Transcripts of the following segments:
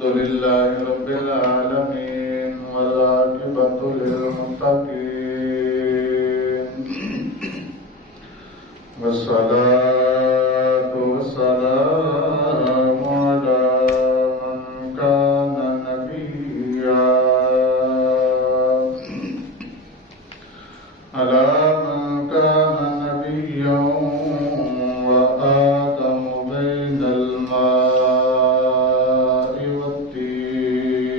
لله رب العالمين والعاقبة للمتقين والصلاة والسلام على من كان نبيا وآدم بين الماء والطين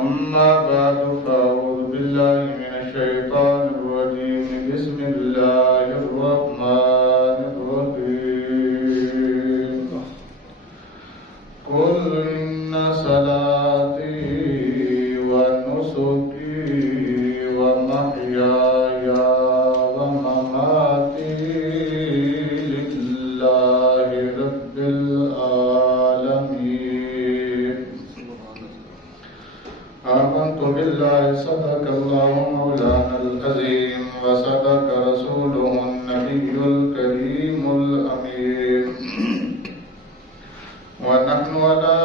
أما بعد فأعوذ بالله من الشيطان الرجيم بسم الله الرحمن الرحيم قل إن صلاتي ونسكي ومحياي ومماتي لله رب العالمين آمنت بالله صدق الله مولانا العظيم وصدق رسوله النبي الكريم الأمين ونحن على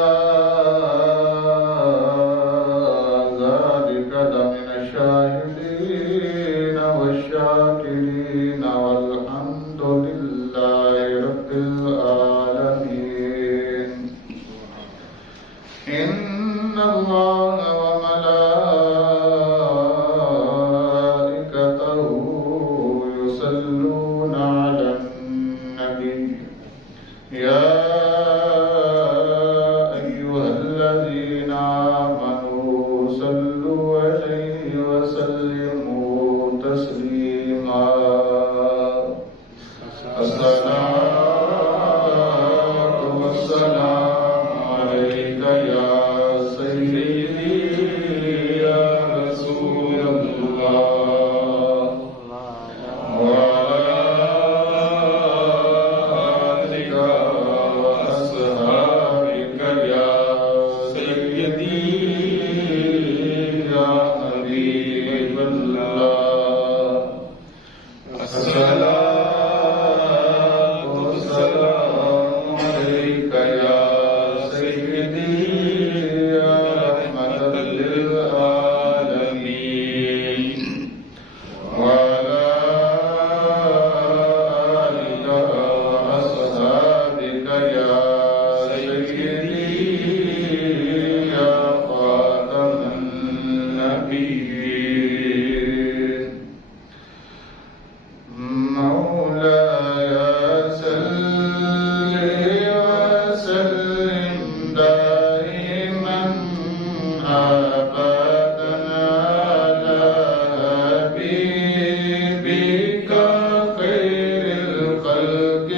ذلك لمن الشاهدين والشاكرين والحمد لله رب العالمين إن الله وملائكته يصلون على النبي يا أيها الذين آمنوا صلوا عليه وسلموا تسليما الصلاة والسلام عليك يا سيدي يا رسول الله وعلى آلك وأصحابك يا سيدي يا حبيب الله الصلاة والسلام عليك يا سيدي يا رحمة للعالمين وعلى آلك وأصحابك يا سيدي يا خاتم النبيين مولاي صل وسلم دائما أبدا على حبيبك خير الخلق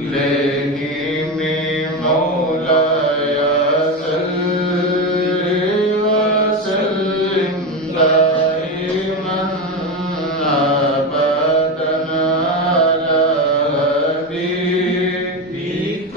كلهم مولاي صل وسلم دائما أبدا على حبيبك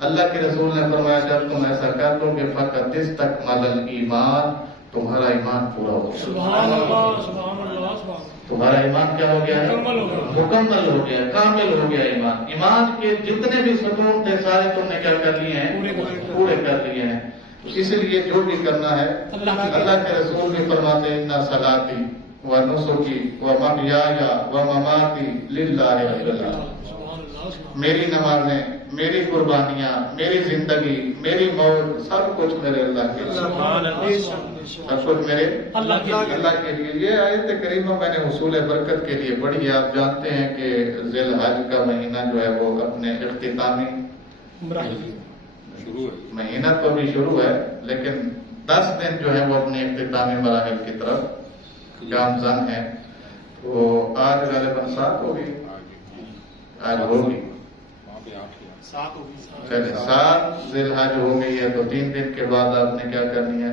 اللہ کے رسول نے فرمایا جب تم ایسا کر دو گے فقط استکمل الایمان، تمہارا ایمان پورا ہو گیا۔ سبحان اللہ، سبحان اللہ، سبحان اللہ۔ تمہارا ایمان کیا ہو گیا ہے؟ مکمل ہو گیا، کامل ہو گیا ایمان۔ ایمان کے جتنے بھی ستون تھے سارے تم نے کیا کر لیے ہیں؟ پورے کر لیے ہیں۔ اس لیے جو بھی کرنا ہے اللہ کے رسول بھی فرماتے ہیں اِنَّ صَلَاتِي وَنُسُكِي وَمَحْيَايَ وَمَمَاتِي لِلَّهِ رَبِّ الْعَالَمِينَ، میری نمازیں، میری قربانیاں، میری زندگی، میری موت، سب کچھ میرے اللہ کے لیے، سب کچھ میرے اللہ کے لیے۔ یہ آیت کریمہ میں نے حصول برکت کے لیے پڑھی ہے۔ آپ جانتے ہیں کہ ذی الحج کا مہینہ جو ہے وہ اپنے اختتامی مہینہ تو بھی شروع ہے، لیکن 10 دن جو ہے وہ اپنے اختتامی مراحل کی طرف گامزن ہے۔ تو آج غالباً 7 ہوگی، آج ہوگی 7 ذی الحج ہو گئی ہے، تو 3 دن کے بعد آپ نے کیا کرنی ہے؟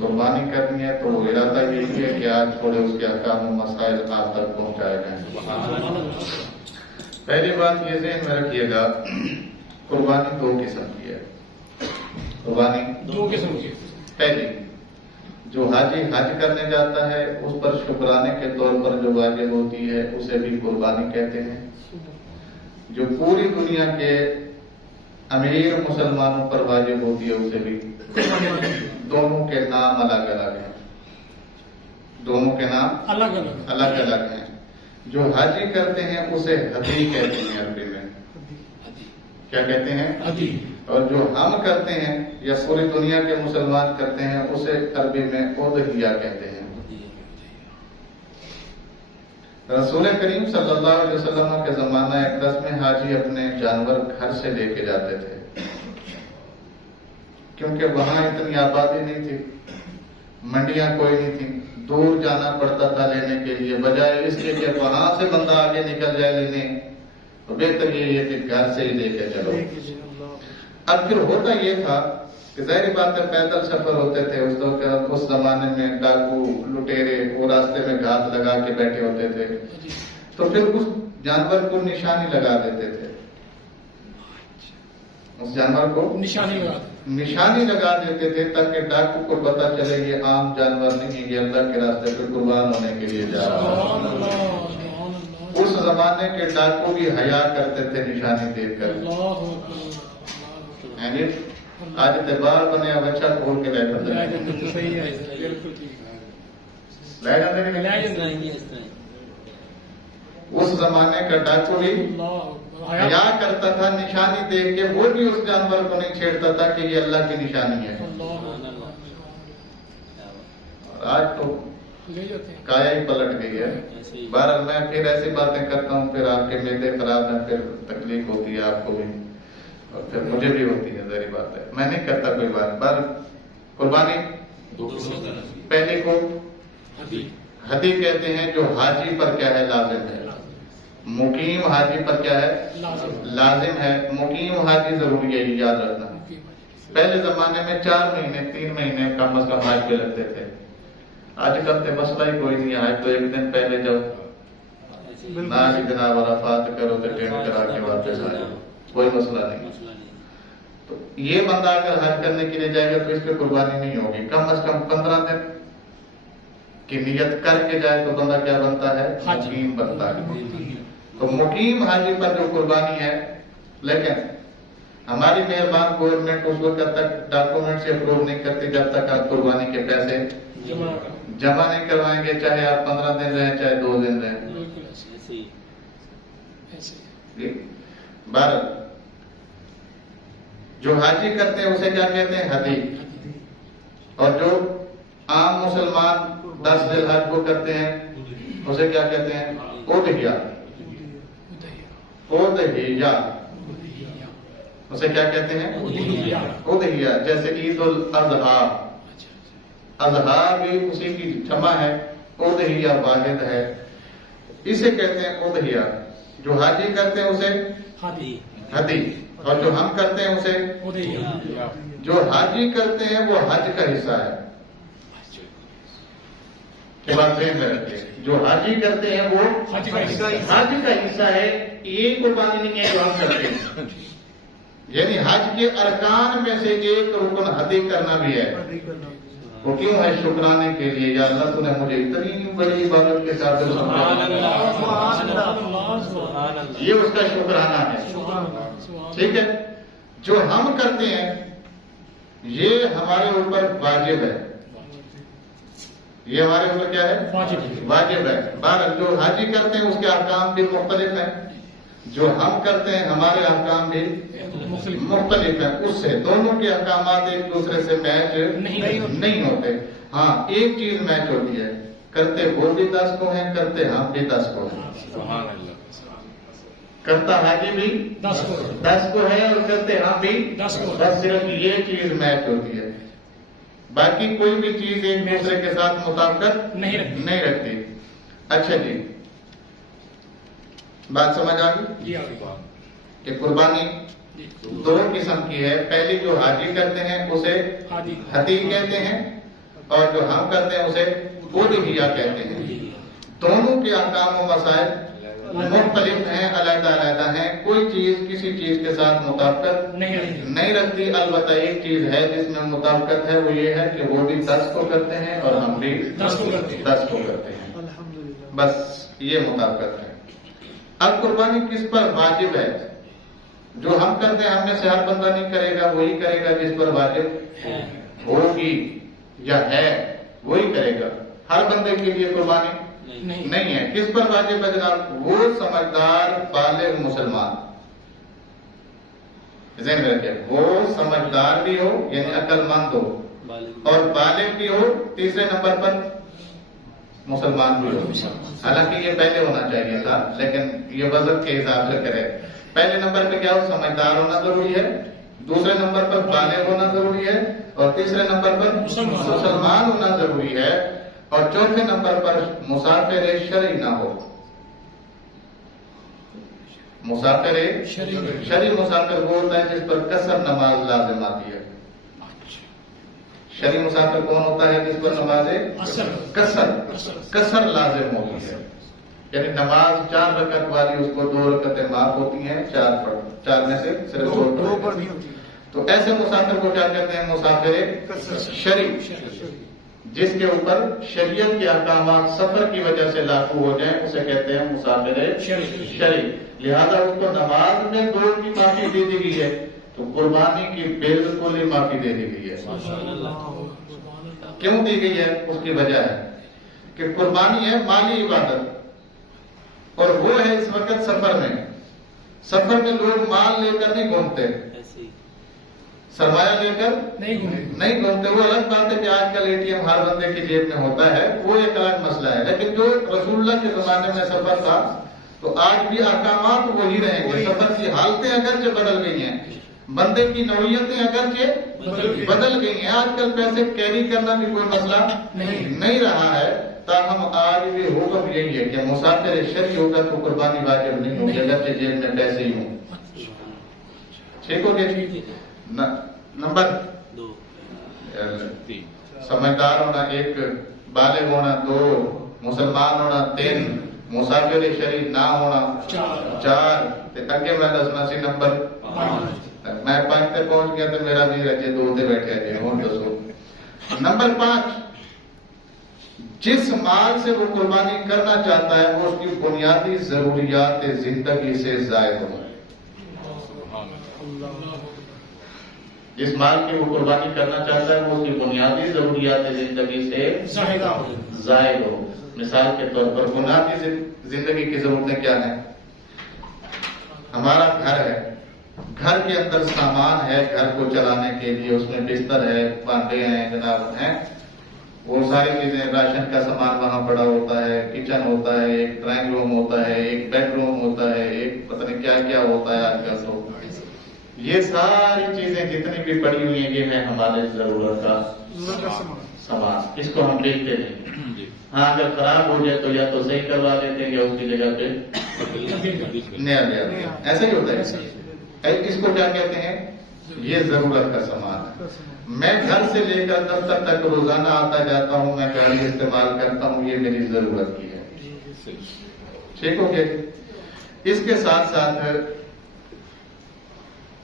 قربانی کرنی ہے۔ تو ارادہ یہی ہے کہ آج تھوڑے اس کے احکام و مسائل آپ تک پہنچائے جائیں۔ پہلی بات یہ ذہن میں رکھیے گا، قربانی 2 قسم کی ہے۔ قربانی 2 قسم کی۔ پہلی، جو حاجی حج کرنے جاتا ہے اس پر شکرانے کے طور پر جو واجب ہوتی ہے اسے بھی قربانی کہتے ہیں۔ جو پوری دنیا کے امیر مسلمانوں پر واجب ہوتی ہے اسے بھی۔ دونوں کے نام الگ الگ ہیں، دونوں کے نام الگ الگ ہیں۔ جو حاجی کرتے ہیں اسے ہدی کہتے ہیں عربی میں۔ کیا کہتے ہیں؟ ہدی۔ اور جو ہم کرتے ہیں یا پوری دنیا کے مسلمان کرتے ہیں اسے عربی میں اضحیہ کہتے ہیں۔ رسول کریم صلی اللہ علیہ وسلم کے زمانہ اقدس میں حاجی اپنے جانور گھر سے لے کے جاتے تھے، کیونکہ وہاں اتنی آبادی نہیں تھی، منڈیاں کوئی نہیں تھی، دور جانا پڑتا تھا لینے کے لیے۔ بجائے اس کے کہ وہاں سے بندہ آگے نکل جائے لینے، تو بہتر یہ ہے کہ گھر سے ہی لے کے چلو۔ اب پھر ہوتا یہ تھا کہ ظاہری بات ہے پیدل سفر ہوتے تھے اس زمانے میں، ڈاکو لٹیرے وہ راستے میں گھات لگا کے بیٹھے ہوتے تھے، تو پھر اس جانور کو نشانی لگا دیتے تھے، اس جانور کو نشانی لگا دیتے تھے تاکہ ڈاکو کو پتا چلے یہ عام جانور نہیں، یہ اللہ کے راستے پہ قربان ہونے کے لیے جا رہا ہے۔ اس زمانے کے ڈاکو بھی حیا کرتے تھے نشانی دیکھ کر، یعنی آج اعتبار بنے اب اچھا کھول کے لے جاتے اس زمانے کا ڈاکو بھی حیا کرتا تھا نشانی دیکھ کے، وہ بھی اس جانور کو نہیں چھیڑتا تھا کہ یہ اللہ کی نشانی ہے۔ اور آج تو کایا ہی پلٹ گئی ہے۔ بہرحال میں پھر ایسی باتیں کرتا ہوں، پھر آپ کے معدے خراب ہیں، پھر تکلیف ہوتی ہے آپ کو بھی اور پھر مجھے بھی ہوتی ہے، ظاہری بات ہے، میں نہیں کرتا کوئی بات۔ پر قربانی پہلے کو ہدی کہتے ہیں، جو حاجی پر کیا ہے؟ لازم ہے۔ مقیم حاجی پر کیا ہے؟ لازم ہے۔ مقیم حاجی ضروری ہے، یہ یاد رکھنا۔ پہلے زمانے میں 4 مہینے 3 مہینے کم از کم حج پہ لگتے تھے، آج کل تو مسئلہ ہی کوئی نہیں ہے۔ تو 1 دن پہلے جب نہ جناب عرفات کرو تو ٹینٹ کرا کے واپس آ جاؤ، کوئی مسئلہ نہیں۔ تو یہ بندہ اگر حج کرنے کے لیے جائے گا تو اس پہ قربانی نہیں ہوگی، کم از کم 15 دن کی نیت کر کے جائے تو بندہ کیا بنتا ہے؟ مقیم بنتا ہے۔ تو مقیم حاجی پر جو قربانی ہے، لیکن ہماری مہربان گورنمنٹ اس وقت تک ڈاکومنٹ سے اپروو نہیں کرتی جب تک آپ قربانی کے پیسے جمع نہیں کروائیں گے، چاہے آپ 15 دن رہیں چاہے 2 دن رہیں۔ بہرحال جو حاجی کرتے ہیں اسے کیا کہتے ہیں؟ ہدی۔ اور جو عام مسلمان 10 ذی الحج کو کرتے ہیں اسے کیا کہتے ہیں؟ اضحیہ۔ اضحیہ اسے کیا کہتے ہیں؟ اضحیہ۔ جیسے عید الاضحیٰ، اضحیٰ بھی اسی کی جمع ہے، اضحیہ واحد ہے، اسے کہتے ہیں اضحیہ۔ جو حاجی کرتے ہیں اسے ہدی، اور جو ہم کرتے ہیں اسے اضحیہ۔ جو حاجی کرتے ہیں وہ حج کا حصہ ہے، جو حاجی کرتے ہیں وہ حج کا حصہ ہے، یہ قربانی نہیں ہے جو ہم کرتے ہیں۔ یعنی حج کے ارکان میں سے ایک رکن حدی کرنا بھی ہے. وہ کیوں ہے؟ شکرانے کے لیے. یا اللہ تو نے مجھے اتنی بڑی عبادت کے ساتھ یہ اس کا شکرانہ ہے. ٹھیک ہے. جو ہم کرتے ہیں یہ ہمارے اوپر واجب ہے. یہ ہمارے اوپر کیا ہے؟ واجب ہے. بہرحال جو حاجی کرتے ہیں اس کے احکام بھی مختلف ہیں. جو ہم کرتے ہیں ہمارے احکام بھی مختلف ہیں. اس سے دونوں کے احکامات ایک دوسرے سے میچ نہیں ہوتے. ہاں ایک چیز میچ ہوتی ہے، کرتے وہ بھی 10 کو ہیں، کرتے ہم بھی 10 کو ہیں. کرتا حاجی بھی 10 کو ہے اور کرتے ہم بھی 10 کو. بس صرف یہ چیز میچ ہوتی ہے، باقی کوئی بھی چیز ایک دوسرے کے ساتھ مطابقت نہیں رکھتی. اچھا جی، بات سمجھ آ گئی کہ قربانی 2 قسم کی ہے. پہلی جو حاجی کرتے ہیں اسے حدی کہتے ہیں، اور جو ہم کرتے ہیں اسے اضحیہ کہتے ہیں. دونوں کے احکام و مسائل مختلف ہیں، علیحدہ علیحدہ ہیں. کوئی چیز کسی چیز کے ساتھ مطابقت نہیں رکھتی. البتہ ایک چیز ہے جس میں مطابقت ہے، وہ یہ ہے کہ وہ بھی 10 کو کرتے ہیں اور ہم بھی 10 کو کرتے ہیں. بس یہ مطابقت ہے. اب قربانی کس پر واجب ہے؟ جو ہم کرتے ہیں ہم میں سے ہر بندہ نہیں کرے گا، وہی کرے گا جس پر واجب ہوگی یا ہے وہی کرے گا. ہر بندے کے لیے قربانی نہیں ہے. کس پر واجب ہے جناب؟ وہ سمجھدار بالغ مسلمان. ذہن میں رکھیں، وہ سمجھدار بھی ہو یعنی عقل مند ہو، اور بالغ بھی ہو. تیسرے نمبر پر مسلمان بھی ہو. حالانکہ یہ پہلے ہونا چاہیے تھا، لیکن یہ وضع کے حساب سے کرے. پہلے نمبر پہ کیا ہو؟ سمجھدار ہونا ضروری ہے. دوسرے نمبر پر بالغ ہونا ضروری ہے، اور تیسرے نمبر پر مسلمان ہونا ضروری ہے، اور چوتھے نمبر پر مسافر شرعی نہ ہو. مسافر شرعی مسافر وہ ہوتا ہے جس پر قصر نماز لازم آتی ہے. شرعی مسافر کون ہوتا ہے؟ جس پر نماز قصر لازم ہوتی ہے. یعنی نماز 4 رکعت والی اس کو 2 رکعتیں معاف ہوتی ہیں، 4 میں سے صرف 2 پر نہیں ہوتی. تو ایسے مسافر کو کیا کہتے ہیں؟ مسافر شرعی. جس کے اوپر شریعت کے احکامات سفر کی وجہ سے لاگو ہو جائیں اسے کہتے ہیں مسافر شرعی. لہذا اس کو نماز میں 2 کی معافی دے دی گئی ہے، تو قربانی کی بالکل ہی معافی دے دی گئی ہے. کیوں دی گئی ہے؟ اس کی وجہ ہے کہ قربانی ہے مالی عبادت، اور وہ ہے اس وقت سفر میں لوگ مال لے کر نہیں گھومتے، سرمایہ لے کر نہیں گھومتے. وہ الگ بات ہے کہ آج کل ATM ہر بندے کی جیب میں ہوتا ہے، وہ ایک الگ مسئلہ ہے. لیکن جو رسول اللہ کے زمانے میں سفر تھا تو آج بھی احکامات وہی رہیں گے. سفر کی حالتیں اگرچہ بدل گئی ہیں، بندے کی نوعیتیں اگرچہ بدل گئی ہیں. آج کل پیسے کیری کرنا بھی کوئی مسئلہ نہیں رہا ہے. تاہم آج بھی حکم یہی ہے کہ مسافر شرعی ہوگا تو قربانی واجب نہیں ہوگی اگرچہ جیب میں پیسے ہی ہوں. ٹھیک ہو گیا؟ نمبر 2 سمجھدار ہونا 1، بالغ ہونا 2، مسلمان ہونا 3، مسافر شرعی نہ ہونا 4. اگے میں دسنا سی نمبر 5. میں 5 تک پہنچ گیا تو میرا بھی رجے 2 تے بیٹھے جی ہوں دسو. نمبر 5، جس مال سے وہ قربانی کرنا چاہتا ہے وہ اس کی بنیادی ضروریات زندگی سے زائد ہو. جس مال کی وہ قربانی کرنا چاہتا ہے وہ اس کی بنیادی ضروریات زندگی سے زائد ہو. مثال کے طور پر بنیادی زندگی کی ضرورتیں کیا ہیں؟ ہمارا گھر ہے، گھر کے اندر سامان ہے گھر کو چلانے کے لیے، اس میں بستر ہے، بانڈے ہیں جناب ہیں، وہ ساری چیزیں، راشن کا سامان وہاں پڑا ہوتا ہے، کچن ہوتا ہے، ایک ڈرائنگ روم ہوتا ہے، ایک بیڈ روم ہوتا ہے، ایک پتہ نہیں کیا کیا ہوتا ہے آج کل. تو یہ ساری چیزیں جتنی بھی پڑی ہوئی ہیں یہ ہے ہمارے ضرورت کا سامان. اس کو ہم دیکھتے نہیں. ہاں اگر خراب ہو جائے تو یا تو صحیح کروا دیتے ہیں یا اس کی جگہ پہ نیا لے آتے ہیں. ایسا ہی ہوتا ہے. اس کو کیا کہتے ہیں؟ یہ ضرورت کا سامان ہے. میں گھر سے لے کر دفتر تک روزانہ آتا جاتا ہوں، میں گاڑی استعمال کرتا ہوں، یہ میری ضرورت کی ہے. ٹھیک ہو گیا؟ اس کے ساتھ ساتھ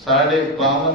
52.5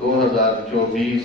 2024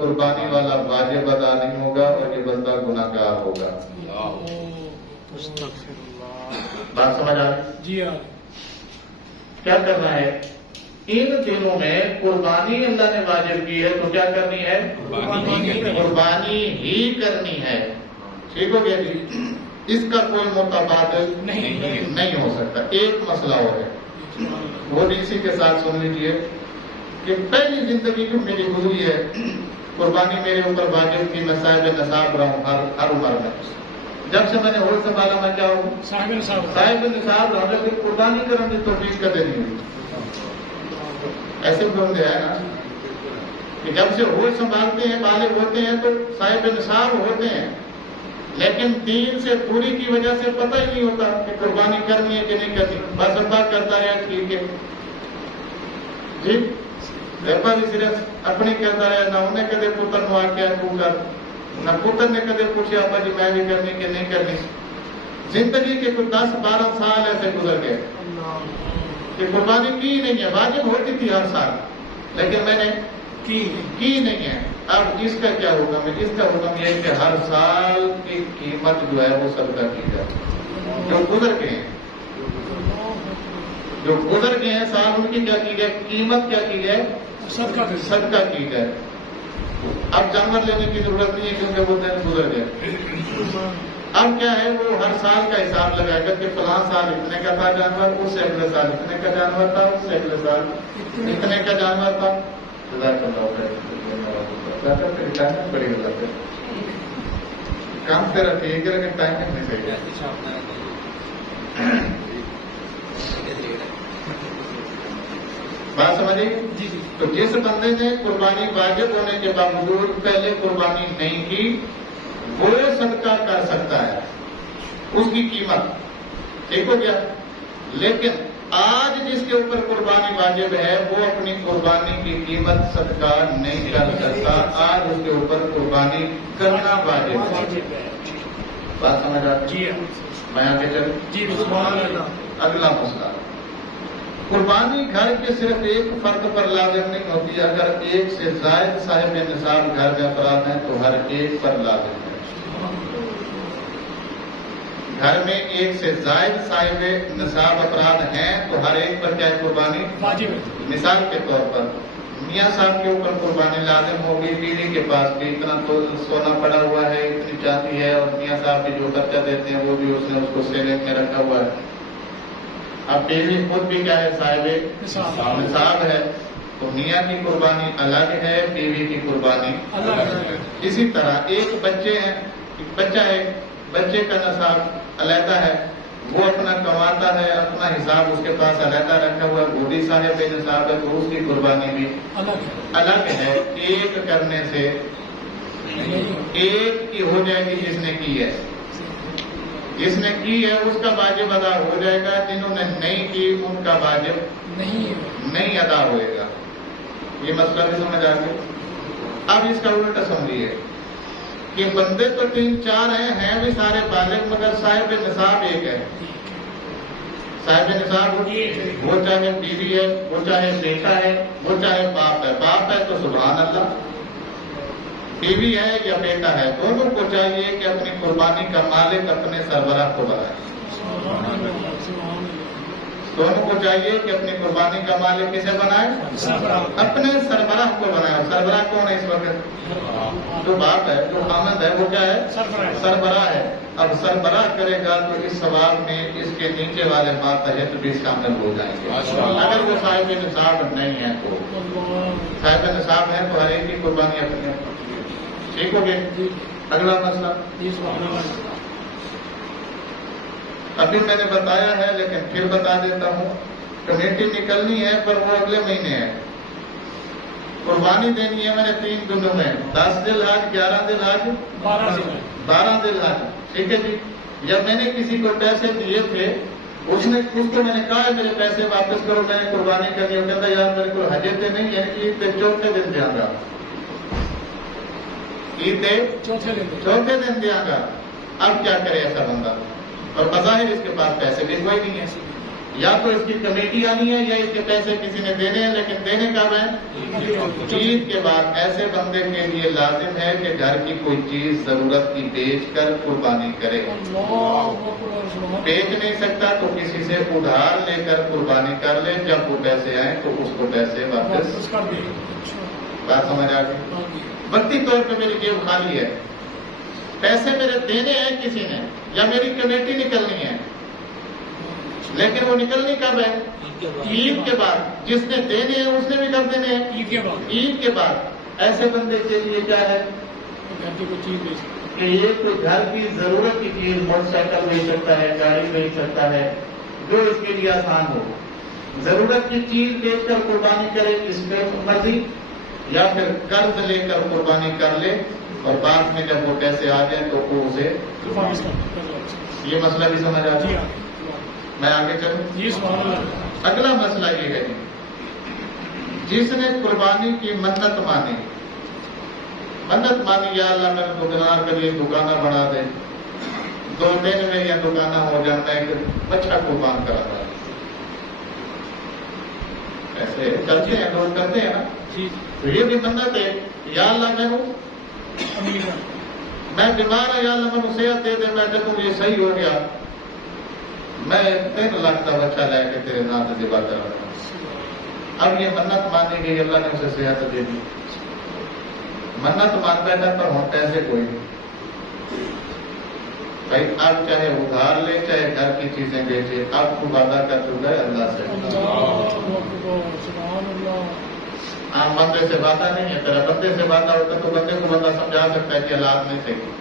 قربانی والا واجب ادا نہیں ہوگا اور یہ بندہ گناہ گار ہوگا۔ بات سمجھ آ رہی؟ جی ہاں کیا کرنا ہے ان دنوں میں؟ قربانی اللہ نے واجب کی ہے تو کیا کرنی ہے؟ قربانی ہی کرنی ہے۔ ٹھیک ہو گیا جی؟ اس کا کوئی متبادل نہیں ہو سکتا۔ ایک مسئلہ اور ہے، وہ بھی اسی کے ساتھ سن لیجئے کہ پہلی زندگی جو میری گزری ہے، قربانی میرے اوپر واجب کی، میں صاحب نصاب رہا ہوں ہر عمر میں۔ جب سے میں نے ہوش سنبھالا میں کیا ہوں؟ صاحب نصاب نصاب رہا، لیکن قربانی کرنے کی توفیق کبھی نہیں ہوئی۔ ایسے بندے ہیں نا کہ جب سے ہوش سنبھالتے ہیں، بالغ ہوتے ہیں تو صاحب نصاب ہوتے ہیں، لیکن دین سے پوری کی وجہ سے پتہ ہی نہیں ہوتا کہ قربانی کرنی ہے کہ نہیں کرنی۔ بس ابا کرتا ہے ٹھیک ہے جی، ابا بھی صرف اپنی کرتا ہے، نہ انہیں کدے پتر نو آکیا تو کر، نہ پتر نے کدے پوچھا ابا جی میں بھی کرنی کہ نہیں کرنی۔ زندگی کے کچھ 10-12 سال ایسے گزر گئے کہ قربانی کی نہیں ہے۔ واجب ہوتی تھی ہر سال، لیکن میں نے کی نہیں ہے۔ اب اس کا کیا ہوگا؟ اس کا حکم یہ ہے کہ ہر سال کی قیمت جو ہے وہ صدقہ کی جائے۔ جو گزر گئے ہیں سال، ان کی کیا کی جائے؟ قیمت کیا کی جائے؟ صدقہ کی جائے۔ اب جانور لینے کی ضرورت نہیں ہے کیونکہ وہ دن گزر گئے۔ اب کیا ہے، وہ ہر سال کا حساب لگائے گا کہ فلاں سال اتنے کا تھا جانور، اس سے اگلے سال اتنے کا جانور تھا، اس سے اگلے سال اتنے کا جانور تھا۔ بڑی غلط ہے، کام تیرا ٹھیک ہے لیکن ٹائم نہیں صحیح ہے۔ بات سمجھیے؟ تو جس بندے نے قربانی واجب ہونے کے باوجود پہلے قربانی نہیں کی، وہ صدقہ کر سکتا ہے، اس کی قیمت ٹھیک ہو گیا۔ لیکن آج جس کے اوپر قربانی واجب ہے وہ اپنی قربانی کی قیمت صدقہ نہیں کر سکتا، آج اس کے اوپر قربانی کرنا واجب ہے۔ بات سمجھ آتی ہے؟ میں آگے چلوں۔ اگلا مسئلہ، قربانی گھر کے صرف ایک فرد پر لازم نہیں ہوتی، اگر ایک سے زائد صاحب نصاب گھر میں افراد ہیں تو ہر ایک پر لازم ہے۔ گھر میں ایک سے زائد صاحب نصاب افراد ہیں تو ہر ایک پر کیا ہے؟ قربانی واجب ہے۔ مثال کے طور پر میاں صاحب کے اوپر قربانی لازم ہوگی، بیوی کے پاس بھی اتنا تو سونا پڑا ہوا ہے، اتنی چاندی ہے، اور میاں صاحب بھی جو خرچہ دیتے ہیں وہ بھی اس نے اس کو سیونگ میں رکھا ہوا ہے۔ اب بیوی خود بھی کیا ہے؟ صاحب نصاب ہے، تو میاں کی قربانی الگ ہے، بیوی کی قربانی الگ ہے۔ اسی طرح ایک بچے ہیں، بچہ ہے، بچے کا نصاب علیحدہ ہے، وہ اپنا کماتا ہے، اپنا حساب اس کے پاس علیحدہ رکھا ہوا ہے، وہ بھی صاحب نصاب ہے، تو اس کی قربانی بھی الگ ہے۔ ایک کرنے سے ایک کی ہو جائے گی جس نے کی ہے، جس نے کی ہے اس کا واجب ادا ہو جائے گا، جنہوں نے نہیں کی ان کا واجب نہیں ادا ہوئے گا۔ یہ مسئلہ بھی سمجھ آ گیا۔ اب اس کا الٹا سمجھیے کہ بندے تو 3-4 ہیں بھی سارے بالغ، مگر صاحب نصاب ایک ہے۔ صاحب نصاب وہ چاہے بیوی ہے، وہ چاہے بیٹا ہے، وہ چاہے باپ ہے۔ باپ ہے تو سبحان اللہ، بیوی ہے یا بیٹا ہے، دونوں کو چاہیے کہ اپنی قربانی کا مالک اپنے سربراہ کو بنائے۔ دونوں کو چاہیے کہ اپنی قربانی کا مالک کسے بنائے؟ اپنے سربراہ کو بنائے۔ سربراہ کون ہے اس وقت؟ جو باپ ہے، جو حامد ہے، وہ کیا ہے؟ سربراہ ہے۔ اب سربراہ کرے گا تو اس ثواب میں اس کے نیچے والے ماتحت بھی شامل ہو جائیں گے۔ اگر وہ صاحب نصاب نہیں ہے تو صاحب نصاب ہے تو ہر ایک کی قربانی اپنی۔ ٹھیک ہو گیا؟ اگلا مسئلہ ابھی میں نے بتایا ہے لیکن پھر بتا دیتا ہوں، کمیٹی نکلنی ہے پر وہ اگلے مہینے ہے۔ قربانی دینی ہے میں نے 3 دنوں میں، 10 ذی الحج، 11 ذی الحج، 12 ذی الحج۔ ٹھیک ہے جی، جب میں نے کسی کو پیسے دیے تھے، اس کو میں نے کہا ہے میرے پیسے واپس کرو، میں نے قربانی کرنی ہے۔ کہتا یار میرے کو حجت نہیں ہے، عید کے چوتھے دن دیا گا، عید کے چوتھے دن دیا گا۔ اب کیا کرے ایسا بندہ؟ اور بظاہر اس کے پاس پیسے بھی کوئی نہیں ہے، یا تو اس کی کمیٹی آنی ہے یا اس کے پیسے کسی نے دینے ہیں، لیکن دینے کب ہے؟ عید کے بعد۔ ایسے بندے کے لیے لازم ہے کہ گھر کی کوئی چیز ضرورت کی بیچ کر قربانی کرے۔ بیچ نہیں سکتا تو کسی سے ادھار لے کر قربانی کر لے، جب وہ پیسے آئیں تو اس کو پیسے واپس کر دیں۔ بات سمجھ آ گئی؟ وقتی طور پہ میری جیب خالی ہے، پیسے میرے دینے ہیں کسی نے یا میری کمیٹی نکلنی ہے، لیکن وہ نکلنی کب ہے؟ عید کے بعد۔ جس نے دینے ہیں اس نے بھی کب دینے ہیں؟ عید کے بعد۔ عید کے بعد۔ ایسے بندے کے لیے کیا ہے گھر کی کوئی چیز بیچ کہ یہ کوئی گھر کی ضرورت کی چیز، موٹر سائیکل بیچ سکتا ہے، گاڑی بیچ سکتا ہے، جو اس کے لیے آسان ہو۔ ضرورت کی چیز بیچ کر قربانی کرے اس پہ مرضی، یا پھر قرض لے کر قربانی کر لے اور بعد میں جب وہ پیسے آ جائیں تو وہ اسے۔ واپس کر دیں۔ یہ مسئلہ بھی سمجھ آ جی گیا؟ ہاں۔ میں آگے چلوں؟ جی سبحان اللہ۔ اگلا مسئلہ یہ ہے جس نے قربانی کی منت مانی، یا اللہ میں دکاندار کے لیے دکانہ بنا دے، 2 دن میں یہ دکانہ ہو جاتا ہے کہ بچہ قربان کرا رہا ہے۔ ایسے چلتے ہیں، لوگ کرتے ہیں نا۔ جی تو یہ بھی منت ہے، یا اللہ امی کا میں بیمار ہوں، یا اللہ میں صحت دے دے، میں جب یہ صحیح ہو گیا میں 3 لاکھ کا بچہ لے کے تیرے نام سے ذبح کرا رہا ہوں۔ اب یہ منت مانی گئی، اللہ نے اسے صحت دے دی۔ منت مان بیٹھا پر ہوں پیسے کوئی نہیں بھائی، اب چاہے ادھار لے چاہے گھر کی چیزیں بیچے، اب تو وعدہ کر چکا ہے اللہ سے۔ سبحان اللہ۔ عام بندے سے وعدہ نہیں ہے، تیرا بندے سے وعدہ ہوتا تو بندے کو بندہ سمجھا سکتا ہے کہ حالات نہیں صحیح۔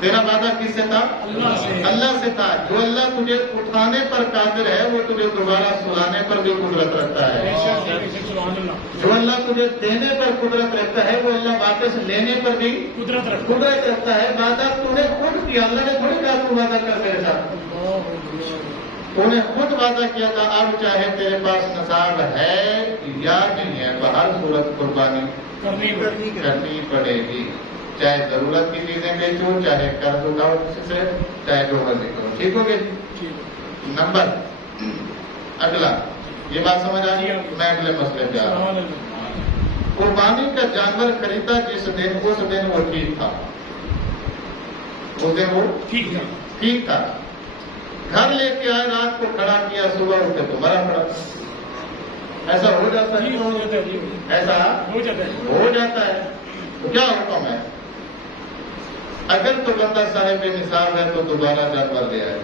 تیرا وعدہ کس سے تھا؟ اللہ سے۔ اللہ سے تھا۔ جو اللہ تجھے اٹھانے پر قادر ہے وہ تجھے دوبارہ سلانے پر بھی قدرت رکھتا ہے۔ سبحان اللہ۔ جو اللہ تجھے دینے پر قدرت رکھتا ہے وہ اللہ واپس لینے پر بھی قدرت رکھتا قدرت رکھتا ہے۔ وعدہ تو نے خود کیا، اللہ نے تھوڑی کہا تو وعدہ کر میرے ساتھ، تو نے خود وعدہ کیا تھا۔ اب چاہے تیرے پاس نصاب ہے یا نہیں ہے، بہر صورت قربانی کرنی پڑے گی، چاہے ضرورت کی چیزیں بیچو، چاہے قرض اٹھاؤ کسی سے، چاہے جو مرضی کرو۔ ٹھیک ہو گئی؟ نمبر اگلا، یہ بات سمجھ آ گئی؟ میں اگلے مسئلے پہ آ رہا ہوں۔ قربانی کا جانور خریدا جس دن، اس دن وہ ٹھیک تھا، اس دن وہ ٹھیک تھا، گھر لے کے آئے، رات کو کھڑا کیا، صبح اٹھ کے تو مرا پڑا۔ ایسا ہو جاتا ہے؟ ایسا ہو جاتا ہے؟ تو کیا حکم ہے؟ اگر تو بندہ صاحب نصاب ہے تو دوبارہ جانور لے آئے۔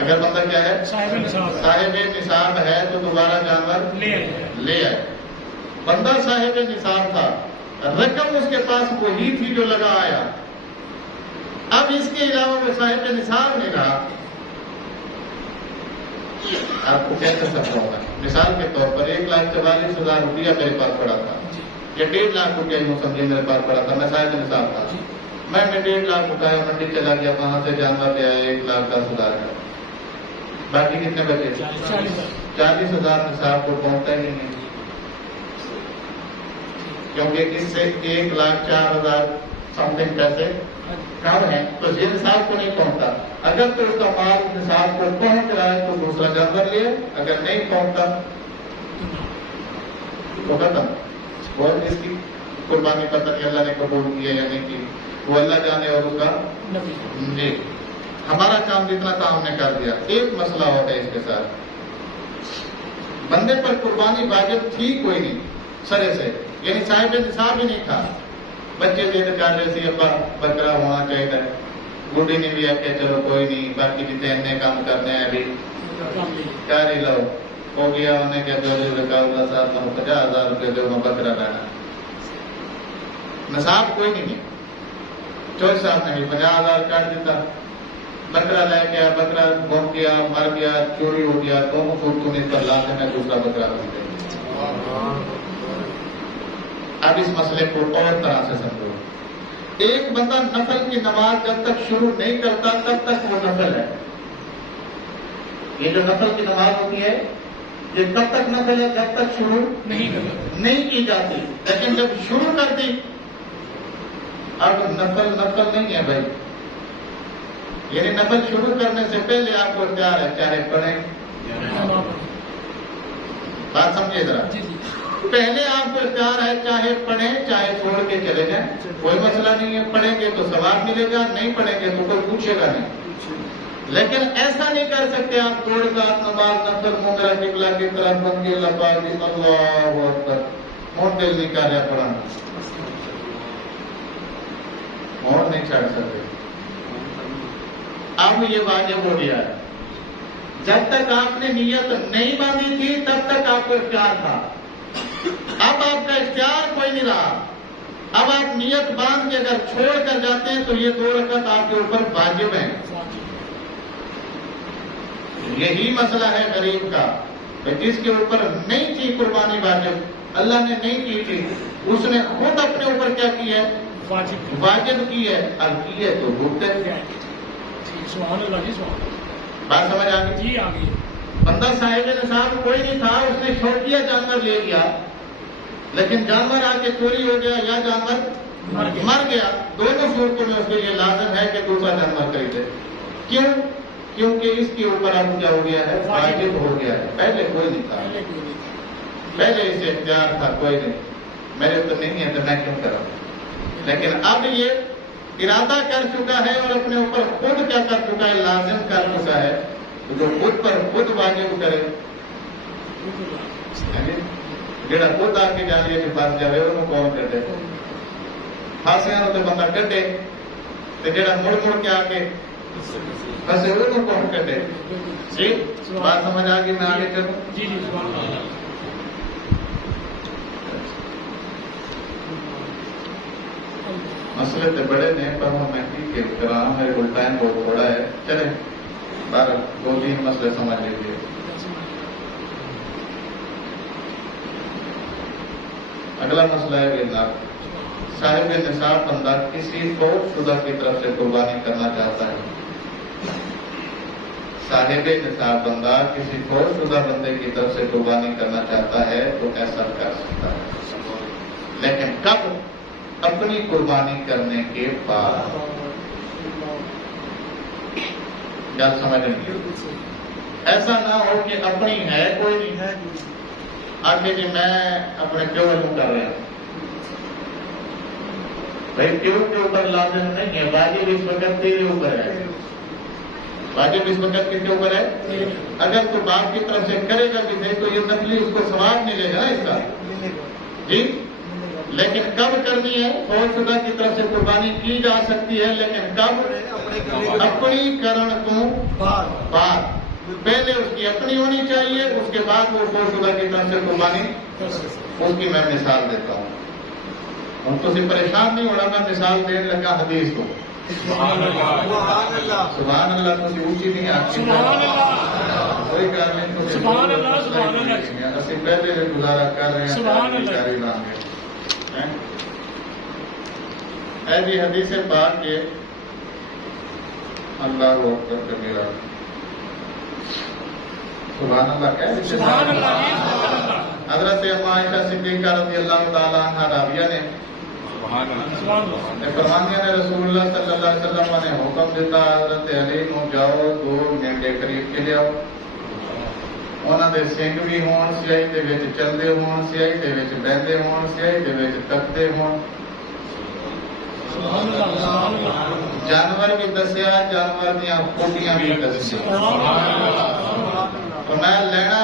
اگر بندہ کیا ہے؟ صاحب نصاب ہے تو دوبارہ جانور لے آئے۔ بندہ صاحب نصاب تھا، رقم اس کے پاس وہی تھی جو لگا آیا، اب اس کے علاوہ وہ صاحب نصاب نہیں رہا، آپ کو کیسے سمجھا ہوگا؟ مثال کے طور پر 1,44,000 روپیہ میرے پاس پڑا تھا، یا 1.5 لاکھ روپیہ یوں سمجھے میرے پاس پڑا تھا، میں صاحب نصاب تھا، میں 1.5 لاکھ اٹھایا، منڈی چلا گیا، وہاں سے جانور لے آیا 1,10,000 کا، باقی کتنے بچے؟ 40,000 نصاب کو پہنچتا ہی نہیں، کیونکہ اس سے 1,04,000 سم تھنگ پیسے کم ہیں، تو یہ نصاب کو نہیں پہنچتا۔ اگر تو اس کا مال نصاب کو پہنچ رہا ہے تو دوسرا جانور لے، اگر نہیں پہنچتا تو ختم۔ اور اس کی قربانی پتہ نہیں اللہ نے قبول کی ہے یا نہیں کی، وہ اللہ جانے اور اس کا جی۔ ہمارا کام جتنا تھا ہم نے کر دیا۔ ایک مسئلہ اور ہے اس کے ساتھ، بندے پر قربانی واجب تھی کوئی نہیں سرے سے، یعنی صاحب نصاب ہی نہیں تھا، بچے ضد کر رہے تھے ابا بکرا ہونا چاہیے، بوڑھی نے بھی آخیا چلو کوئی نہیں، باقی بھی تین کام کرنے ہیں ابھی کر ہی لو، ہو گیا انہیں کہ جو اللہ صاحب کو 50,000 روپے دو میں بکرا لینا، نصاب کوئی نہیں، چوہدری صاحب نے بھی 50,000 کاٹ دیتا، بکرا لے گیا، بکرا گم گیا، مر گیا، چوری ہو گیا، دونوں کو تم اس پر لاتے میں دوسرا بکرا ہو گیا۔ اب اس مسئلے کو اور طرح سے سمجھو، ایک بندہ نفل کی نماز جب تک شروع نہیں کرتا تب تک وہ نفل ہے۔ یہ جو نفل کی نماز ہوتی ہے یہ تب تک نفل ہے جب تک شروع نہیں کی جاتی، لیکن جب شروع کر دی اب نفل نہیں ہے بھائی، یعنی نفل شروع کرنے سے پہلے آپ کو اختیار ہے، چاہے پڑھیں، بات سمجھیے ذرا، جی جی پہلے آپ کو اختیار ہے، چاہے پڑھیں چاہے چھوڑ کے چلے جائیں، کوئی مسئلہ نہیں ہے، پڑھیں گے تو ثواب ملے گا، نہیں پڑھیں گے تو کوئی پوچھے گا نہیں۔ لیکن ایسا نہیں کر سکتے آپ، توڑ کا نماز نفل منگرا قبلہ کی طرف بن کے لبا دی اللہ اکبر، اور دل نہیں کر رہا پڑھانا، اور نہیں چھڑ سکتے۔ اب یہ واجب ہو گیا ہے، جب تک آپ نے نیت نہیں باندھی تھی تب تک آپ کو اختیار تھا، اب آپ کا اختیار کوئی نہیں رہا، اب آپ نیت باندھ کے اگر چھوڑ کر جاتے ہیں تو یہ 2 رکعت آپ کے اوپر واجب ہیں۔ یہی مسئلہ ہے غریب کا، جس کے اوپر نہیں تھی قربانی واجب، اللہ نے نہیں کی تھی، اس نے خود اپنے اوپر کیا کی ہے؟ واجب کی ہے، اب کی ہے تو بھگتے ہیں۔ سبحان اللہ جی، سبحان اللہ، بات سمجھ آ گئی؟ جی آ گئی۔ بندہ صاحب نصاب کوئی نہیں تھا، اس نے چھوٹیا جانور لے لیا، لیکن جانور آ کے چوری ہو گیا یا جانور مر گیا، دونوں صورتوں میں اس کے لیے لازم ہے کہ دوسرا جانور خریدے۔ کیوں؟ کیونکہ اس کے اوپر اب کیا ہو گیا ہے؟ واجب ہو گیا ہے، پہلے کوئی نہیں تھا، پہلے اسے اختیار تھا، کوئی نہیں، میرے تو نہیں ہے تو میں کیوں کروں، لیکن اب یہ ارادہ کر چکا ہے اور اپنے اوپر خود کیا کر چکا ہے؟ لازم کر چکا ہے، جو خود پر خود واجب کرے، جڑا خود آ کے جانے کے پاس جائے انہوں کون کٹے، پھانسیاں تو بندہ کٹے، تو جڑا مڑ مڑ کے آ کے پھنسے انہوں کون کٹے۔ جی بات سمجھ آ گئی؟ میں آگے چلوں؟ جی جی سبحان اللہ۔ مسئلے تو بڑے نے پر میں کی کرا، میرے کو ٹائم بہت تھوڑا ہے، چلے 2-3 مسئلے سمجھ لیجیے۔ اگلا مسئلہ ہے نصاب۔ صاحب نصاب بندہ کسی فوت شدہ کی طرف سے قربانی کرنا چاہتا ہے، صاحب نصاب بندہ کسی فوت شدہ بندے کی طرف سے قربانی کرنا چاہتا ہے تو ایسا کر سکتا ہے، لیکن کب؟ اپنی قربانی کرنے کے بعد۔ کیا سمجھ رہے ہیں؟ ایسا نہ ہو کہ اپنی ہے کوئی نہیں ہے، آگے جی میں اپنے پیو والوں کر رہا ہوں، بھائی پیو کے اوپر لازم نہیں ہے، واجب اس وقت تیرے اوپر ہے، واجب اس وقت کس کے اوپر ہے؟ اگر تو باپ کی طرف سے کرے گا بھی نہیں تو یہ نفلی اس کو ثواب ملے گا نا اس کا، جی، لیکن کب کرنی ہے؟ فوت شدہ کی طرف سے قربانی کی جا سکتی ہے، لیکن کب؟ اپنی کرن کو بعد، پہلے اس کی اپنی ہونی چاہیے، اس کے بعد وہ فوت شدہ کی طرف سے قربانی، اس کی میں مثال دیتا ہوں، ہم تو پریشان نہیں ہونا، میں مثال دینے لگا حدیث کو۔ سبحان اللہ، تو اونچی نہیں آتی، کوئی کار نہیں، سبحان اللہ، سبحان اللہ، اسی پہلے گزارا کر رہے ہیں، سبحان اللہ۔ اے جی حدیث پاک کے اللہ اکبر کبیرہ، سبحان اللہ کہہ رہے ہیں، سبحان اللہ جی، سبحان اللہ۔ حضرت اما عائشہ صدیقہ رضی اللہ تعالیٰ عنہ راویہ نے فرمایا نے رسول اللہ صلی اللہ علیہ وسلم نے حکم دیتا حضرت علی نو جاؤ 2 مینڈے خرید کے لیاؤ، انہاں دے سنگ بھی ہون، سیاہی دے وچ چلدے ہون، سیاہی دے وچ بہندے ہون، سیاہی دے وچ تکتے ہون، جانور بھی دسیا، جانور دیاں کھوٹیاں بھی دسیا، فرمایا لینا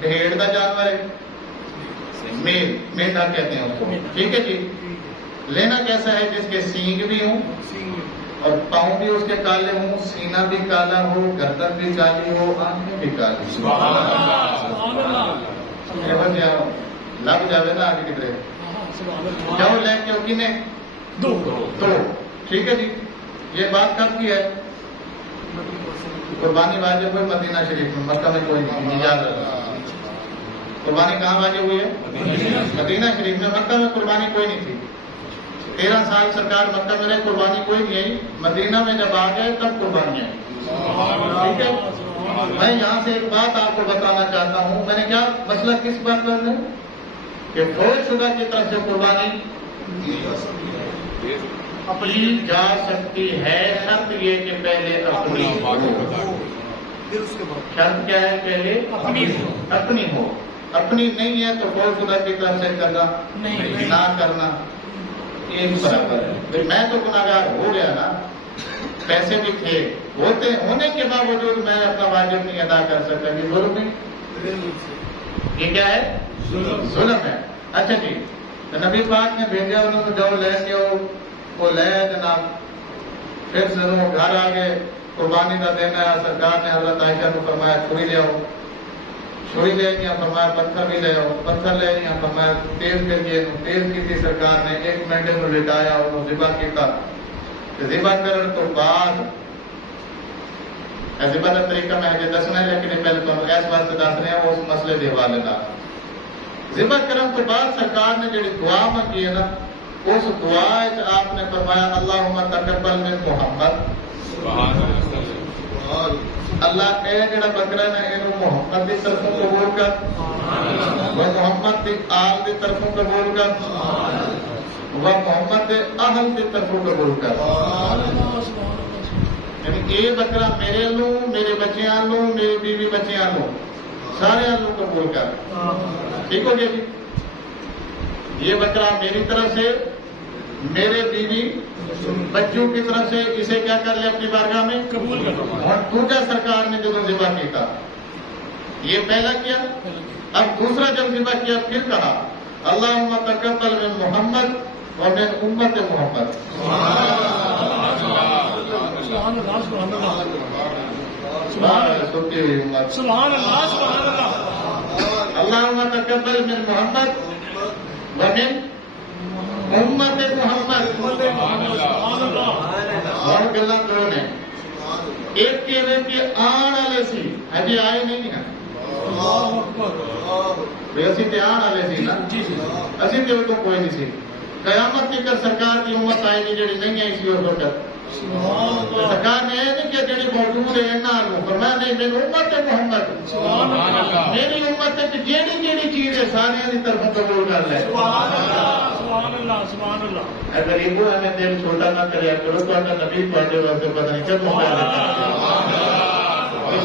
بھیڑ دا جانور ہے، مینڈا کہتے ہیں اس کو، ٹھیک ہے جی، لینا کیسا ہے؟ جس کے سینگ بھی ہوں اور پاؤں بھی اس کے کالے ہوں، سینہ بھی کالا ہو، گردن بھی کالی ہو، آنکھیں بھی کالی، لگ جاوے نا آگے کدھر جاؤ لے کے کنے 2، ٹھیک ہے جی۔ یہ بات کب کی ہے؟ قربانی واجب ہوئی مدینہ شریف میں، مکہ میں کوئی نہیں، یاد رکھنا، قربانی کہاں واجب ہوئی ہے؟ مدینہ شریف میں، مکہ میں قربانی کوئی نہیں تھی، 13 سال سرکار مکہ میں رہے، قربانی کوئی نہیں آئی، مدینہ میں جب آ گئے تب قربانی آئی، ٹھیک ہے۔ میں یہاں سے ایک بات آپ کو بتانا چاہتا ہوں، میں نے کیا مسئلہ کس بات پر ہے کہ فوت شدہ کی طرف سے قربانی کی جا سکتی ہے، شرط یہ کہ پہلے اپنی ہو۔ پھر اس کے بعد شرط کیا ہے؟ پہلے اپنی ہو۔ اپنی ہو۔ اپنی نہیں ہے تو فوج خدا کی طرف سے کرنا نہیں۔ نہ کرنا ایک برابر ہے۔ پھر میں تو گناہگار ہو گیا نا، پیسے بھی تھے، ہونے کے باوجود میں اپنا واجب نہیں ادا کر سکتا، یہ ظلم نہیں؟ یہ کیا ہے؟ ظلم ہے۔ اچھا جی، تو نبی پاک نے بھیجا انہوں نے جو لے کے وہ لے جناب، پھر سے وہ گھر آ گئے، قربانی کا دن ہے، سرکار نے حضرت عائشہ کو فرمایا چھری لے آؤ، چھری لے گیا، فرمایا پتھر بھی لے آؤ، پتھر لے گیا، فرمایا تیل کر گئے، تیل کی تھی سرکار نے، ایک منٹے میں لٹایا اور ذبح کیا۔ ذبح کرنے تو بعد ذبح کا طریقہ میں آگے دسنا ہے، لیکن پہلے تو اس واسطے دس رہے ہیں اس مسئلے کے حوالے نال۔ ذبح کرنے تو بعد سرکار نے جڑی دعا مانگی ہے نا، اس دعا آپ نے فرمایا اللہم تقبل من محمد، اللہ اے جڑا بکرا ہے اینو محمد دی طرفوں قبول کر، وہ محمد دی آل دی طرفوں قبول کر، وہ محمد دے اہل دی طرفوں قبول کر۔ یعنی یہ بکرا میرے لوں، میرے بچیاں لوں، میری بیوی بچیاں لوں، سارے لوں قبول کر۔ ٹھیک ہو گیا جی؟ یہ بکرا میری طرف سے، میرے بیوی بچوں کی طرف سے، اسے کیا کر لے اپنی بارگاہ میں قبول کرنا۔ اور دوسرا سرکار نے جب ذبح کیا، یہ پہلا کیا، اب دوسرا جب ذبح کیا پھر کہا اللہم تقبل من محمد ومن امت محمد۔ سبحان اللہ، سبحان اللہ، سنتی ہوئی امت، سبحان اللہ، سبحان اللہ، اللہم تقبل من محمد ومن امت محمد۔ سبحان اللہ۔ اور گلا دو نے، ایک کہنے کے آن والے سی، ابھی آئے نہیں ہیں، اللہ اکبر۔ اسی تے آن والے سی نا، جی جی، اسی تے تو کوئی نہیں سی۔ قیامت کی کر سرکار کی امت آئے گی جڑی نہیں آئی سی اس وقت۔ سبحان اللہ، سرکار نے یہ نہیں کہ جڑی موجود ہے انہاں فرمایا نہیں میری امت محمد، سبحان اللہ، میری امت ہے جیڑی جیڑی چیز ہے سارے کی طرف قبول کر لے۔ سبحان اللہ، سبحان اللہ، سبحان اللہ۔ اگر یہ ہمیں دل چھوٹا نہ کرے کرو تو نبی پڑھے واسطے پتہ نہیں کب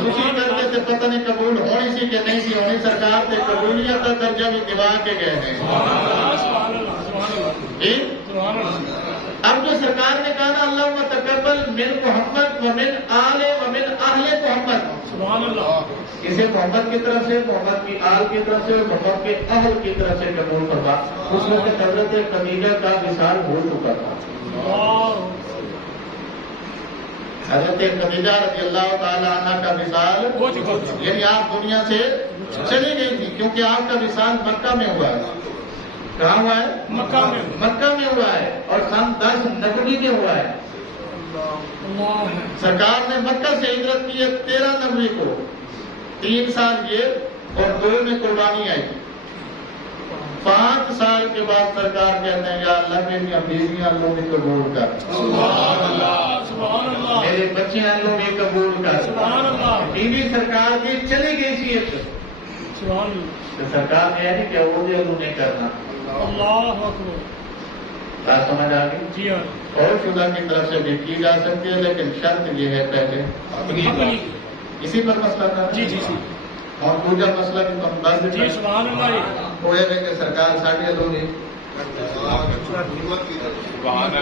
خوشی کرتے تھے، پتہ نہیں قبول ہونی سی کہ نہیں سی ہونی، سرکار سے قبولیت کا درجہ بھی دبا کے گئے ہیں۔ سبحان اللہ، سبحان اللہ، سبحان اللہ، جی سبحان اللہ۔ اب جو سرکار نے کہا نا اللہم تقبل من محمد ومن آل ومن اہل محمد، سبحان اللہ، اسے محمد کی طرف سے، محمد کی آل کی طرف سے، محمد کے اہل کی طرف سے قبول فرما۔ اس وقت حضرت خدیجہ کا وصال ہو چکا تھا۔ واہ، حضرت خدیجہ رضی اللہ تعالی عنہ کا وصال ہو چکا تھا۔ یعنی آپ دنیا سے چلی گئی تھی، کیونکہ آپ کا وصال مکہ میں ہوا ہے۔ کہاں ہوا ہے؟ مکہ میں۔ مکہ میں ہوا ہے، اور سن 10 نبوی میں ہوا ہے۔ اللہ، سرکار نے مکہ سے ہجرت کی ہے 13 نبوی کو، 3 سال یہ اور 2 میں قربانی آئی۔ 5 سال کے بعد سرکار کہتے ہیں یا اللہ میری بیویاں لوگ قبول کر، سبحان اللہ، سبحان اللہ، میرے بچیاں لوگ قبول کر۔ سبحان اللہ، بیوی سرکار کی چلی گئی سی ایک، سبحان اللہ، تو سرکار نے یہ نہیں کہ وہ نہیں کرنا۔ اللہ اکبر۔ بات سمجھ آ گئی؟ جی ہاں، اور شدہ کی طرف سے بھی کی جا سکتی ہے، لیکن شرط یہ ہے پہلے اپنی، اسی پر مسئلہ تھا۔ جی جی جی اور دوسرا مسئلہ بھی تم بس جی، سبحان اللہ، وہ ہے کہ سرکار ساڑھے لوگ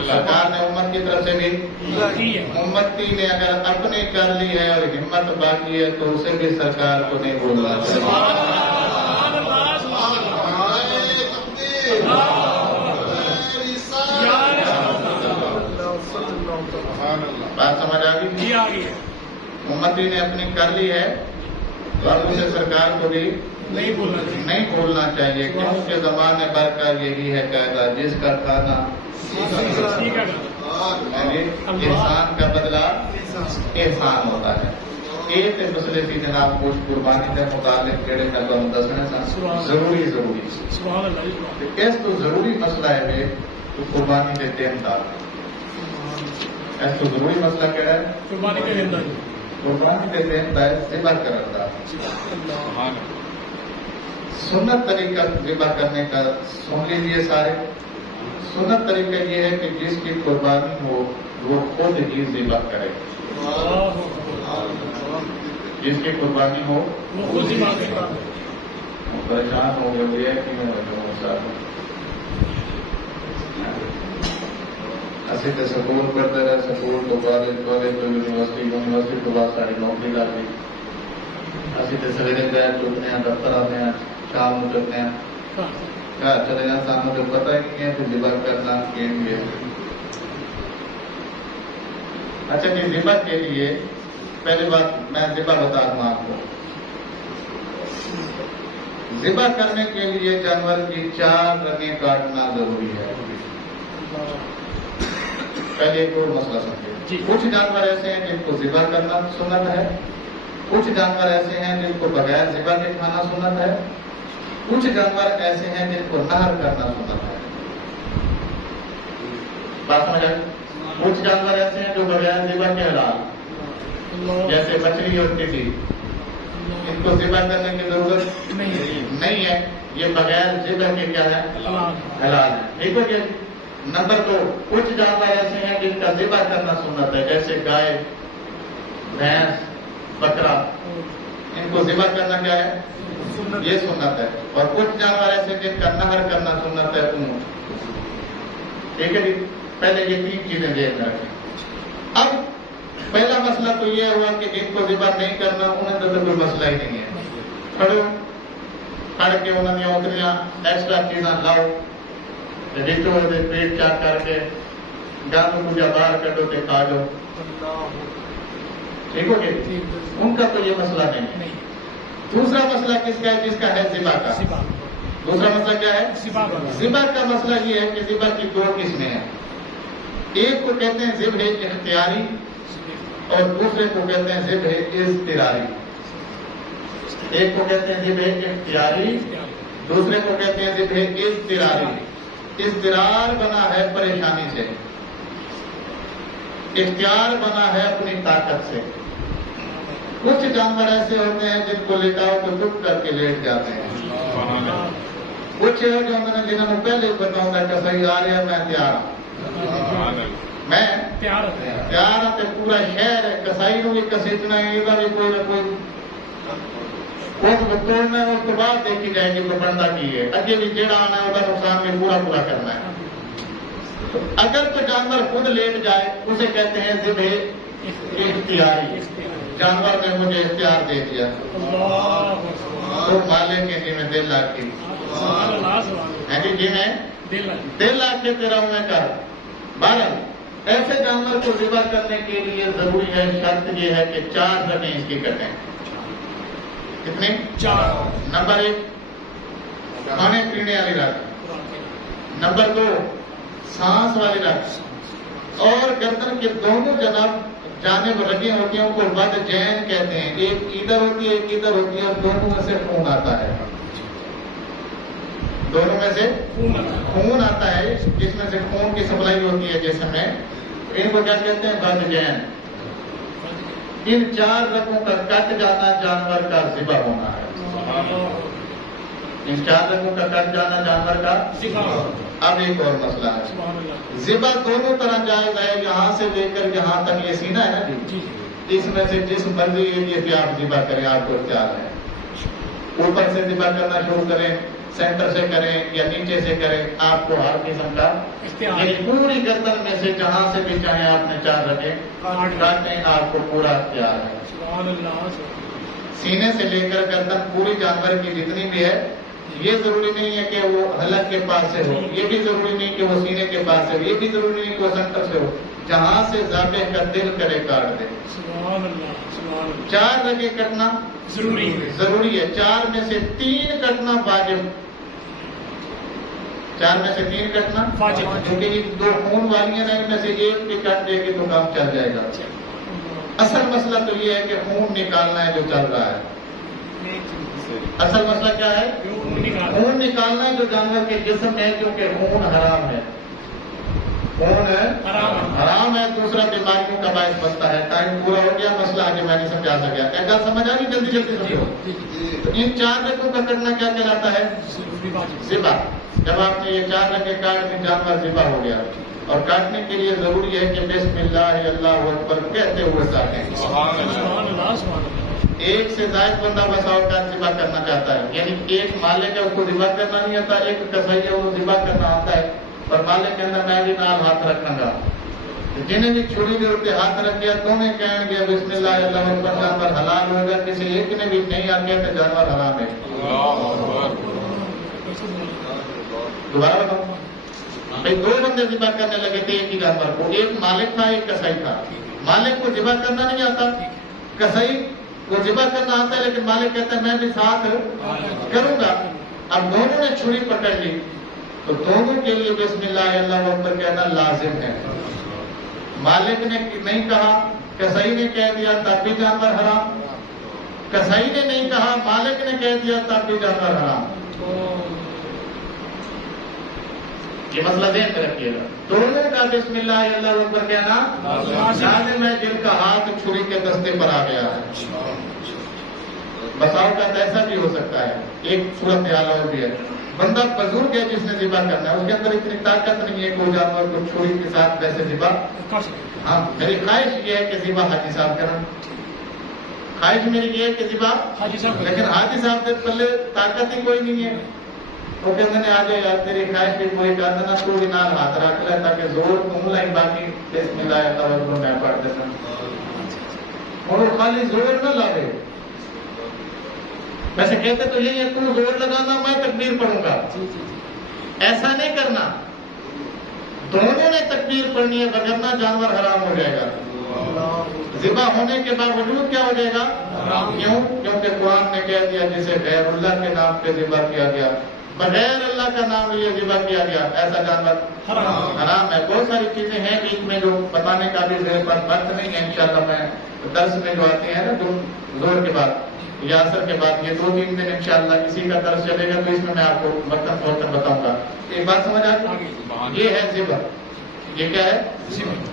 سرکار نے امت کی طرف سے بھی، جی ہے، امتی نے اگر اپنی کر لی ہے اور ہمت باقی ہے تو اسے بھی سرکار کو نہیں بولنا چاہیے۔ سبحان اللہ، سبحان اللہ، بات سمجھ آ گئی؟ جی آ گئی ہے، امتی نے اپنی کر لی ہے تو اب اسے سرکار کو بھی نہیں بولنا چاہیے، نہیں بولنا چاہیے، کیونکہ زمانے بھر کا یہی ہے قاعدہ جس کا کھانا ٹھیک ہے، یعنی انسان کا بدلہ احسان ہوتا ہے۔ ایک مسئلے کی جناب گوشت قربانی کے متعلق جڑے میں تو دسنا سا ضروری سبحان اللہ، جی، اس تو ضروری مسئلہ ہے تو قربانی کے ٹائم تھا، اس تو ضروری مسئلہ کیا ہے؟ قربانی کا زندہ جی، قربانی کے ٹائم تھا ذبح کرنا تھا۔ سنت طریقہ ذبح کرنے کا سن لیجیے سارے، سنت طریقہ یہ ہے کہ جس کی قربانی ہو وہ خود ہی ذبح کرے. جس کی قربانی ہو وہ خود ہی بات ہے. پریشان ہو گئے کہ میں اسی تو سکول کرتے رہے, سکول تو کالج تو یونیورسٹی تو بعد ساری نوکری لگ گئی. اسی تو سویرے گئے چکتے ہیں, دفتر آتے ہیں, شام کو چکتے ہیں, گھر چلے جائیں, سامنے تو پتہ ہی نہیں ہے کہ ذبح کرنا کے لیے. اچھا جی, ذبح کے لیے پہلی بات میں ذبح بتا دوں آپ کو. ذبح کرنے کے لیے جانور کی 4 رگیں کاٹنا ضروری ہے. پہلے ایک اور مسئلہ سمجھے. کچھ جانور ایسے ہیں جن کو ذبح کرنا سنت ہے, کچھ جانور ایسے ہیں جن کو بغیر ذبح کے کھانا سنت ہے, کچھ جانور ایسے ہیں جن کو نہر کرنا سنت ہے. بات سمجھ آئی؟ کچھ جانور ایسے ہیں جو بغیر ذبح کے حلال, جیسے مچھلی اور ٹڈی, ان کو ذبح کرنے کی ضرورت نہیں ہے. یہ بغیر ذبح کے کیا ہے؟ حلال ہے. ٹھیک ہے. نمبر 2, کچھ جانور ایسے ہیں جن کا ذبح کرنا سنت ہے, جیسے گائے, بھینس, بکرا. ان کو ذبح کرنا کیا ہے؟ یہ سنت ہے. اور کچھ جانور ایسے جن کا نہر کرنا سنت ہے, اونٹ. ٹھیک ہے جی. پہلے یہ 3 چیزیں ذہن میں رکھیں. اب پہلا مسئلہ تو یہ ہوا کہ جن کو ذبح نہیں کرنا انہیں تو کوئی مسئلہ ہی نہیں ہے. کھڑ کے انہوں نے اتریاں ایکسٹرا چیزاں لاؤ, ریٹو پیٹ چاک کر کے گند پوجا باہر کٹو تے کھا لو. ٹھیک ہو گیا. ان کا تو یہ مسئلہ نہیں ہے. دوسرا مسئلہ کس کا ہے؟ جس کا ہے ذبح کا. دوسرا مسئلہ کیا ہے؟ ذبح کا مسئلہ یہ ہے کہ ذبح کی 2 قسمیں ہیں. ایک کو کہتے ہیں ذبح اختیاری اور دوسرے کو کہتے ہیں ذبح اضطراری. ایک کو کہتے ہیں ذبح اختیاری, دوسرے کو کہتے ہیں ذبح اضطراری. اضطرار بنا ہے پریشانی سے, اختیار بنا ہے اپنی طاقت سے. کچھ جانور ایسے ہوتے ہیں جن کو لٹاؤ تو چپ کر کے لیٹ جاتے ہیں. کچھ ہے جو میں نے جنہوں نے پہلے بتاؤں گا کہ صحیح آ رہا ہے, میں تیار ہوں, میں تیار ہوں. پورا شہر ہے کسائی بھی کسیٹنا ہے, یہ بھی کوئی نہ کوئی اس کو توڑنا ہے, اس کے بعد دیکھی جائے گی تو بندہ کی ہے. اگے بھی جیڑا آنا ہے وہ نقصان بھی پورا کرنا ہے. اگر کوئی جانور خود لیٹ جائے اسے کہتے ہیں ذبح اختیاری. جانور نے مجھے اختیار دے دیا تو مالک کے جی میں دل لاکھ کی جی میں دل لاکھ کے تیرا میں کر. بہرحال ایسے جانور کو ذبح کرنے کے لیے ضروری ہے, شرط یہ ہے کہ 4 رگیں اس کی کٹیں. کتنی؟ 4. نمبر 1 کھانے پینے والی رگ, نمبر 2 سانس والی رگ, اور گردن کے دونوں جانب رگیں ہوتی ہیں, ان کو ود جین کہتے ہیں. ایک ادھر ہوتی ہے ایک ادھر ہوتی ہے, اور دونوں میں سے خون آتا ہے. دونوں میں سے خون آتا ہے, جس میں سے خون کی سپلائی ہوتی ہے جسم میں. ان کو کیا کہتے ہیں؟ ود جین. ان 4 رگوں کا کٹ جانا جانور کا ذبح ہونا ہے. ان 4 رگوں کا کٹ جانا جانور کا ذبح. اب ایک اور مسئلہ ہے. ذبح دونوں طرح جائز ہے, یہاں سے لے کر یہاں تک. یہ سینہ ہے نا جی, اس میں سے جس مرضی ایریے پہ آپ ذبح کریں آپ کو اختیار ہے. اوپر سے ذبح کرنا شروع کریں, سینٹر سے کریں یا نیچے سے کریں, آپ کو ہر قسم کا یعنی پوری گردن میں سے جہاں سے بھی چاہیں آپ نے 4 رگیں کاٹیں, آپ کو پورا اختیار ہے. سینے سے لے کر گردن پوری جانور کی جتنی بھی ہے, یہ ضروری نہیں ہے کہ وہ حلق کے پاس سے ہو, یہ بھی ضروری نہیں کہ وہ سینے کے پاس سے ہو, یہ بھی ضروری نہیں کہ وہ سینٹر سے ہو. جہاں سے ذابح کا دل کرے کاٹ دے. 4 رگیں کٹنا ضروری ہے. 4 میں سے 3 کٹنا واجب. 4 میں سے 3 کٹنا کیونکہ یہ 2 خون والی ہیں, ان میں سے ایک بھی کٹ دے گی تو کام چل جائے گا. اصل مسئلہ تو یہ ہے کہ خون نکالنا ہے جو چل رہا ہے. اصل مسئلہ کیا ہے؟ خون نکالنا ہے جو جانور کے جسم ہے, کیونکہ خون حرام ہے. خون حرام ہے. دوسرا بیماریوں کا باعث بنتا ہے. ٹائم پورا ہو گیا, مسئلہ آگے میں نہیں سمجھا سکیا. ایک بات سمجھ آ گئی؟ جلدی سمجھو. ان 4 رگوں کا کرنا کیا کہلاتا ہے؟ ذبح. جب آپ نے یہ 4 رنگیں کاٹ دی جانور ذبح ہو گیا. اور کاٹنے کے لیے ضروری ہے کہ بسم اللہ اللہ اکبر کہتے ہوئے کاٹیں. سبحان اللہ سبحان اللہ. ایک سے زائد بندہ بسا اوقات ذبح کرنا چاہتا ہے، یعنی ایک مالک ہے اس کو ذبح کرنا نہیں آتا، ایک کسائی ہے وہ ذبح کرنا آتا ہے، اور مالک کے اندر میں بھی نال ہاتھ رکھنا گا. جنہیں بھی چھری دے اٹھے ہاتھ رکھ دیا دونوں کہیں گے بسم اللہ اللہ اکبر، جانور حلال ہوگا. کسی ایک نے بھی نہیں آ گیا تو جانور حرام ہے. دوبارہ بتاؤں بھائی، 2 بندے ذبح کرنے لگے تھے ایک ہی جانور کو، ایک مالک تھا ایک کسائی تھا. مالک کو ذبح کرنا نہیں آتا، کسائی کو ذبح کرنا آتا ہے، لیکن مالک کہتا ہے میں بھی ساتھ کروں گا. اب دونوں نے چھری پکڑ لی تو دونوں کے لیے بسم اللہ اللہ اکبر کہنا لازم ہے. مالک نے نہیں کہا، کسائی نے کہہ دیا تب بھی جانور حرام. کسائی نے نہیں کہا، مالک نے کہہ دیا تب بھی جانور حرام. یہ مسئلہ ذہن میں رکھیے گا. دونوں کا بسم اللہ اللہ اکبر کہنا لازم ہے جن کا ہاتھ چھری کے دستے پر آ گیا ہے. بساؤ کا ایسا بھی ہو سکتا ہے. ایک صورت حال اور بھی ہے، بندہ بزرگ ہے جس نے ذبح کرنا ہے، اس کے اندر اتنی طاقت نہیں ہے کہ وہ جانور کو چھری کے ساتھ ویسے ذبح. ہاں میری خواہش یہ ہے کہ ذبح حاجی صاحب کریں. خواہش میری یہ ہے کہ ذبح، لیکن حاجی صاحب کے پلے طاقت ہی کوئی نہیں ہے. وہ کہتے ہیں آ جائے یار تیری خواہش بھی پوری کر دینا، تو بھی نال ہاتھ رکھ لے تاکہ زور تم لائی، باقی بسم اللہ اللہ اکبر میں پڑھ دیتا ہوں. اور وہ خالی زور نہ لاوے. ویسے کہتے تو یہی ہے تو زور لگانا میں تکبیر پڑھوں گا، ایسا نہیں کرنا. دونوں نے تکبیر پڑھنی ہے وگرنہ جانور حرام ہو جائے گا. ذبح ہونے کے باوجود کیا ہو جائے گا؟ کیوں؟ کیونکہ قرآن نے کہہ دیا جسے غیر اللہ کے نام پہ ذبح کیا گیا، بغیر اللہ کا نام لیے ذبح کیا گیا، ایسا جانور حرام ہے. بہت ساری چیزیں ہیں بیچ میں جو بتانے کا بھی میرے پاس وقت نہیں ہے. انشاءاللہ میں درس میں جو آتے ہیں نا زور کے بعد یا عصر کے بعد، یہ 2-3 دن انشاءاللہ اسی کا درس چلے گا، تو اس میں آپ کو وقتاً فوقتاً بتاؤں گا. ایک بات سمجھ آ گئی؟ یہ ہے ذبح. یہ کیا ہے؟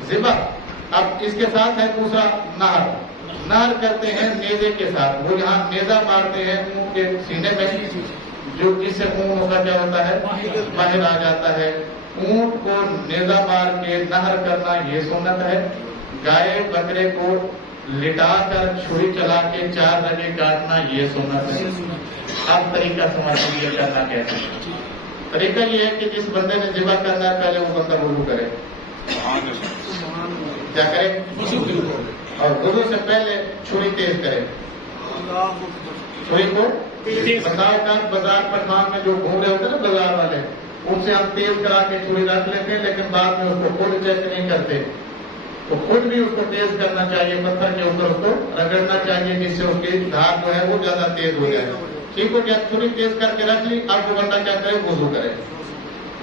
ذبح. اب اس کے ساتھ ہے دوسرا نہر. نہر کرتے ہیں نیزے کے ساتھ. وہ یہاں نیزہ مارتے ہیں اونٹ کے سینے میں، جو جس سے خون ہوتا کیا ہوتا ہے؟ باہر آ جاتا ہے. اونٹ کو نیزہ مار کے نہر کرنا یہ سنت ہے. گائے بکرے کو لٹا کر چھری چلا کے 4 رگیں کاٹنا یہ سنت ہے. اب طریقہ سمجھ لیجیے کرنا کیسے. طریقہ یہ ہے کہ جس بندے نے ذبح کرنا ہے پہلے وہ بندہ وضو کرے. کیا کرے؟ اور وضو سے پہلے چھری تیز کرے. چھری کو بتاؤ کا بازار پٹھان میں جو گھوم رہے ہوتے ہیں نا بازار والے، ان سے ہم تیز کرا کے چھری رکھ لیتے ہیں، لیکن بعد میں اس کو خود چیک نہیں کرتے. تو خود بھی اس کو تیز کرنا چاہیے، پتھر کے اوپر اس کو رگڑنا چاہیے جس سے اس کی دھار جو ہے وہ زیادہ تیز ہو جائے. ٹھیک ہو گیا؟ چھری تیز کر کے رکھ لی. اب وہ بندہ کیا کرے؟ وضو کرے.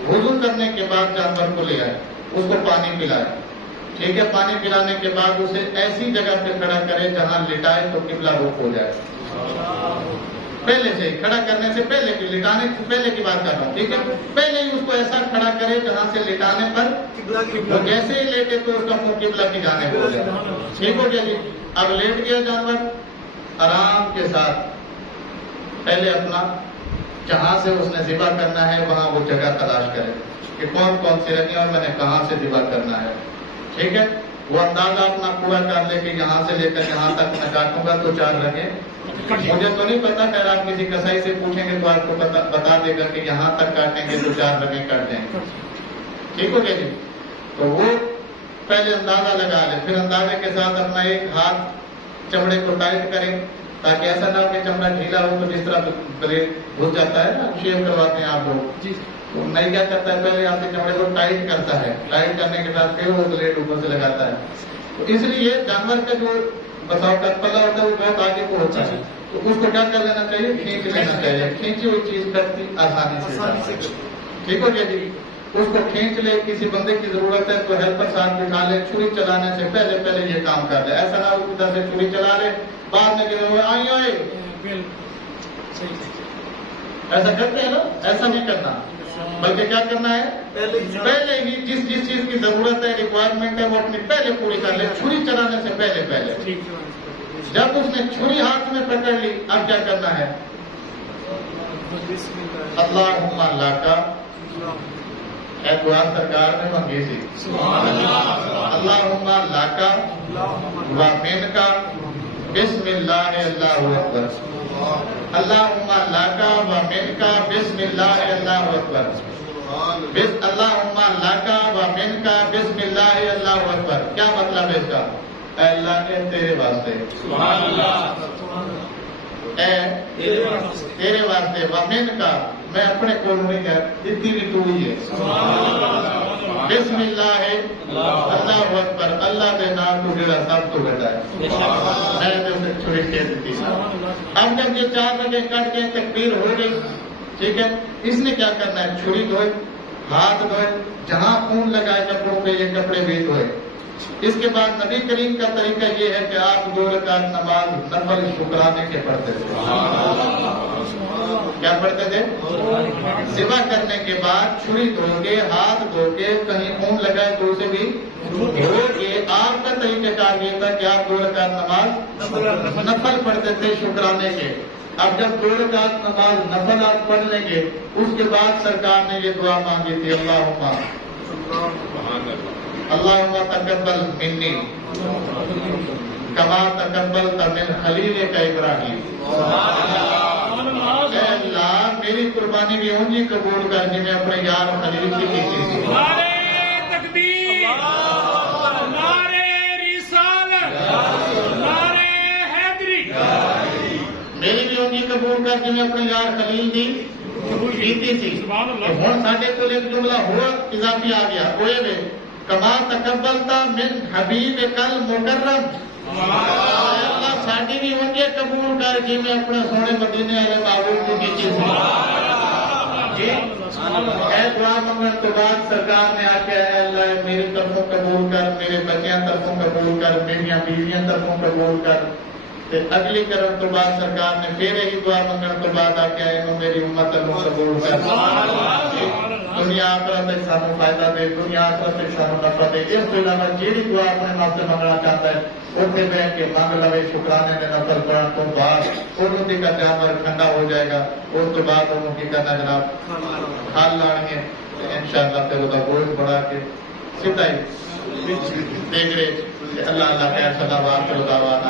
وضو کرنے کے بعد جانور کو لے آئے، اس کو پانی پلائے. ٹھیک ہے؟ پانی پلانے کے بعد اسے ایسی جگہ پہ کھڑا کرے جہاں لٹائے تو قبلہ رخ ہو جائے. پہلے سے کھڑا کرنے سے پہلے کی، لٹانے سے پہلے کی بات کر رہا ہوں. ٹھیک ہے؟ پہلے ہی اس کو ایسا کھڑا کرے جہاں سے لٹانے پر وہ جیسے ہی لیٹے تو اس کا منہ قبلہ کی جانب ہو جائے. ٹھیک ہو گیا جی؟ اب لیٹ گیا جانور، آرام کے ساتھ پہلے اپنا جہاں سے اس نے ذبح کرنا ہے وہاں وہ جگہ تلاش کرے کہ کون کون سی رگیں اور میں نے کہاں سے ذبح کرنا ہے. ٹھیک ہے؟ وہ اندازہ اپنا پورا کر لے کہ یہاں سے لے کر یہاں تک میں کاٹوں گا تو 4 رگیں. مجھے تو نہیں پتا، خیر آپ کسی کسائی سے پوچھیں گے تو آپ کو بتا دے گا کہ یہاں تک کاٹیں گے تو 4 رگیں کٹ جائیں گے. ٹھیک ہو گیا جی؟ تو وہ پہلے اندازہ لگا لے، پھر اندازے کے ساتھ اپنا ایک ہاتھ چمڑے کو ٹائٹ کرے تاکہ ایسا نہ ہو کہ چمڑا ڈھیلا ہو تو جس طرح بلیڈ گھس جاتا ہے نا، شیو کرواتے ہیں آپ لوگ. تو نہیں کیا کرتا ہے، پہلے آپ کے چمڑے کو ٹائٹ کرتا ہے. ٹائٹ کرنے کے بعد پھر وہ بلیڈ اوپر سے لگاتا ہے. تو اس لیے جانور کا جو بتاؤ کا پلا ہوتا ہے وہ بہت آگے کو ہوتا ہے. تو اس کو کیا کر لینا چاہیے؟ کھینچ لینا چاہیے. کھینچی ہوئی چیز کٹتی آسانی سے. ٹھیک ہو گیا جی؟ اس کو کھینچ لے. کسی بندے کی ضرورت ہے تو ہیلپر ساتھ بٹھا لے. چھری چلانے سے پہلے یہ کام کر لے. ایسا نہ ہو ادھر سے چھری چلا لے بعد میں کہ آئے ایسا کرتے ہیں نا، ایسا نہیں کرنا. بلکہ کیا کرنا ہے؟ پہلے ہی جس چیز کی ضرورت ہے، ریکوائرمنٹ ہے، وہ اپنی پہلے پوری کر لے. چھری چلانے سے پہلے جب اس نے چھری ہاتھ میں پکڑ لی اب کیا کرنا ہے؟ اللہم لک اے دعا سرکار نے منگی سی اللہم لاکا و منکا بسم اللہ اللہ اکبر اللہم لاکا و منکا بسم اللہ اللہ اکبر اللہم لاکا و منکا بسم اللہ اللہ اکبر. کیا مطلب ہے اس کا؟ اے اللہ نے تیرے واسطے اے تیرے واسطے و منکا میں اپنے کو نہیں کہہ جتنی بھی تو ہی ہے بسم اللہ ہے اللہ اکبر اللہ دے نام تو جڑا سب تو بڑا ہے میں نے اسے چھری کہہ دیتی. اب جب یہ 4 بجے کٹ کے تکبیر ہو گئی ٹھیک ہے اس نے کیا کرنا ہے چھری دھوئے ہاتھ دھوئے جہاں خون لگائے کپڑوں پہ یہ کپڑے بھی دھوئے. اس کے بعد نبی کریم کا طریقہ یہ ہے کہ آپ 2 رکعت نماز نفل شکرانے کے پڑھتے تھے. کیا پڑھتے تھے؟ ذبح کرنے کے بعد چھری دھو کے ہاتھ دھو کے کہیں خون لگائے تو اسے بھی دھو کے آپ کا طریقہ کار یہ تھا کہ آپ 2 رکعت نماز نفل پڑھتے تھے شکرانے کے. اب جب 2 رکعت نماز نفل آپ پڑھ لیں گے اس کے بعد سرکار نے یہ دعا مانگی تھی اللہم تقبل منی کما تقبلت من خلیلک ابراہیم. اے اللہ میری قربانی بھی اونجی قبول کر جی میں اپنے یار خلیل کی تھی. نعرہ تکبیر، نعرہ رسالت، نعرہ حیدری. میری بھی اونجی قبول کر جی میں اپنے یار خلیل کی تھی. ہوں ساڈے کو ایک جملہ ہوا اضافی آ گیا ہوئے میں کما تقبلتا من حبیب کل مکرم. اللہ ساڈی بھی اونجی قبول کر جی میں اپنے سونے مدینے والے محبوب کی تھی. جی اے دعا منگن تو بعد سرکار نے آکے اے اللہ میری طرفوں قبول کر میرے بچیاں طرفوں قبول کر میریاں بیویاں طرفوں قبول کر. اگلی کرن تو بعد سرکار نے پھر یہی دعا منگن تو بعد آکے انہوں میری امت طرفوں قبول کر. دنیا آخرت میں سانو فائدہ دے دنیا آخرت میں سانو نفع دے. اس تو علاوہ جیڑی دعا اپنے نام سے منگنا چاہتا ہے اتنے بیٹھ کے مانگ لوے شکرانے نے نفل پڑھن تو بعد انہوں کا جانور ٹھنڈا ہو جائے گا. اس تو بعد انہوں کی کرنا جناب کھال لانی ہے انشاءاللہ پھر وہ بوجھ بڑھا کے سیدھا ہی دیکھ رہے اللہ اللہ خیر صلوات و دعوانا